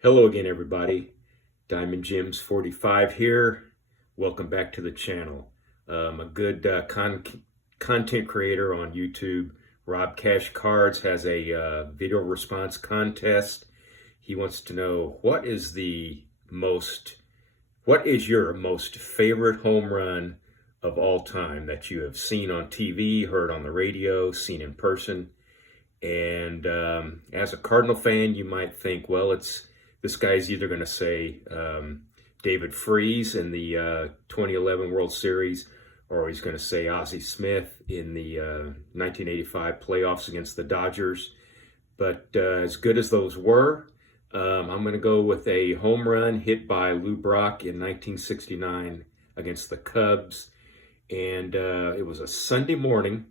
Hello again, everybody. Diamond Jim's 45 here. Welcome back to the channel. A good content creator on YouTube. Rob Cash Cards has a video response contest. He wants to know what is your most favorite home run of all time that you have seen on TV, heard on the radio, seen in person. And as a Cardinal fan, you might think, well, this guy's either going to say David Freese in the 2011 World Series, or he's going to say Ozzie Smith in the 1985 playoffs against the Dodgers. But as good as those were, I'm going to go with a home run hit by Lou Brock in 1969 against the Cubs. And it was a Sunday morning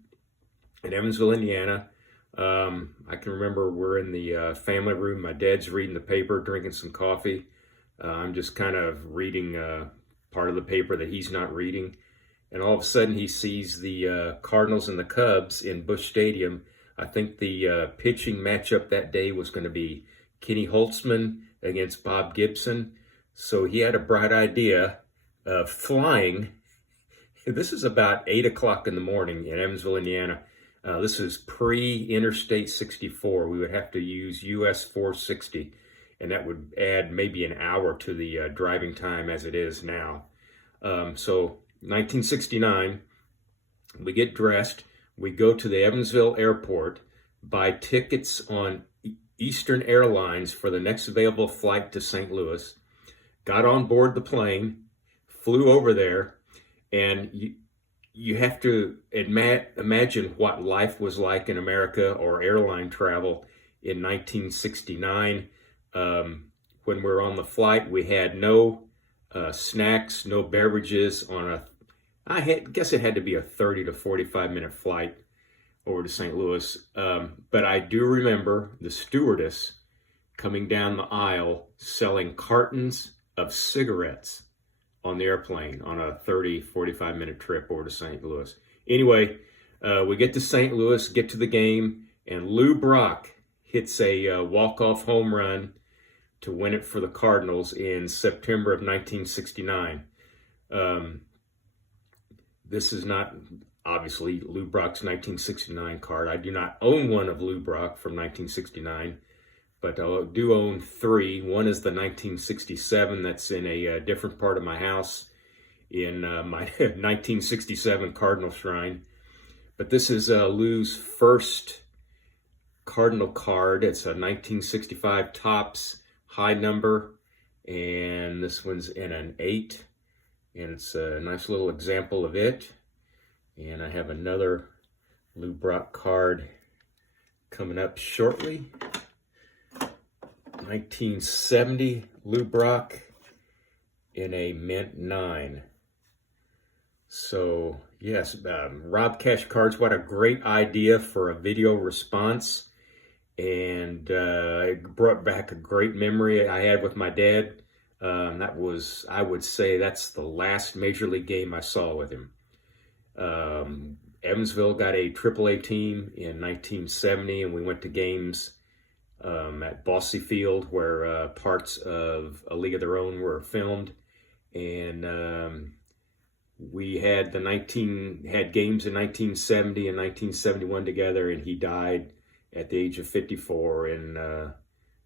in Evansville, Indiana. I can remember we're in the family room. My dad's reading the paper, drinking some coffee. I'm just kind of reading part of the paper that he's not reading. And all of a sudden he sees the Cardinals and the Cubs in Busch Stadium. I think the pitching matchup that day was going to be Kenny Holtzman against Bob Gibson. So he had a bright idea of flying. This is about 8 o'clock in the morning in Evansville, Indiana. This is pre-Interstate 64. We would have to use US 460, and that would add maybe an hour to the driving time as it is now. So 1969, we get dressed, we go to the Evansville airport, buy tickets on Eastern Airlines for the next available flight to St. Louis, got on board the plane, flew over there, and you have to imagine what life was like in America or airline travel in 1969. When we were on the flight, we had no snacks, no beverages I guess it had to be a 30 to 45 minute flight over to St. Louis. But I do remember the stewardess coming down the aisle selling cartons of cigarettes on the airplane on a 30, 45 minute trip over to St. Louis. Anyway, we get to St. Louis, get to the game, and Lou Brock hits a walk-off home run to win it for the Cardinals in September of 1969. This is not, obviously, Lou Brock's 1969 card. I do not own one of Lou Brock from 1969. But I do own 3. One is the 1967 that's in a different part of my house in my 1967 Cardinal Shrine. But this is Lou's first Cardinal card. It's a 1965 Topps high number, and this one's in an 8. And it's a nice little example of it. And I have another Lou Brock card coming up shortly. 1970 Lou Brock in a mint 9. So yes, Rob Cash Cards, what a great idea for a video response. And it brought back a great memory I had with my dad. That was, I would say, that's the last Major League game I saw with him. Evansville got a AAA team in 1970, and we went to games at Bosse Field, where parts of A League of Their Own were filmed, and we had games in 1970 and 1971 together, and he died at the age of 54 in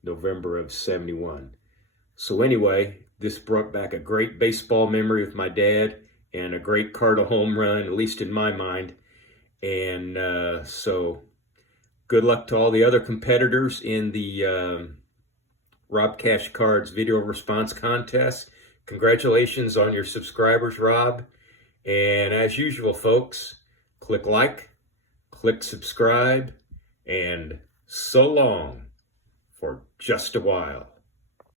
November of 71. So anyway, this brought back a great baseball memory with my dad and a great Cardinal home run, at least in my mind. And so good luck to all the other competitors in the Rob Cash Cards video response contest. Congratulations on your subscribers, Rob. And as usual, folks, click like, click subscribe, and so long for just a while.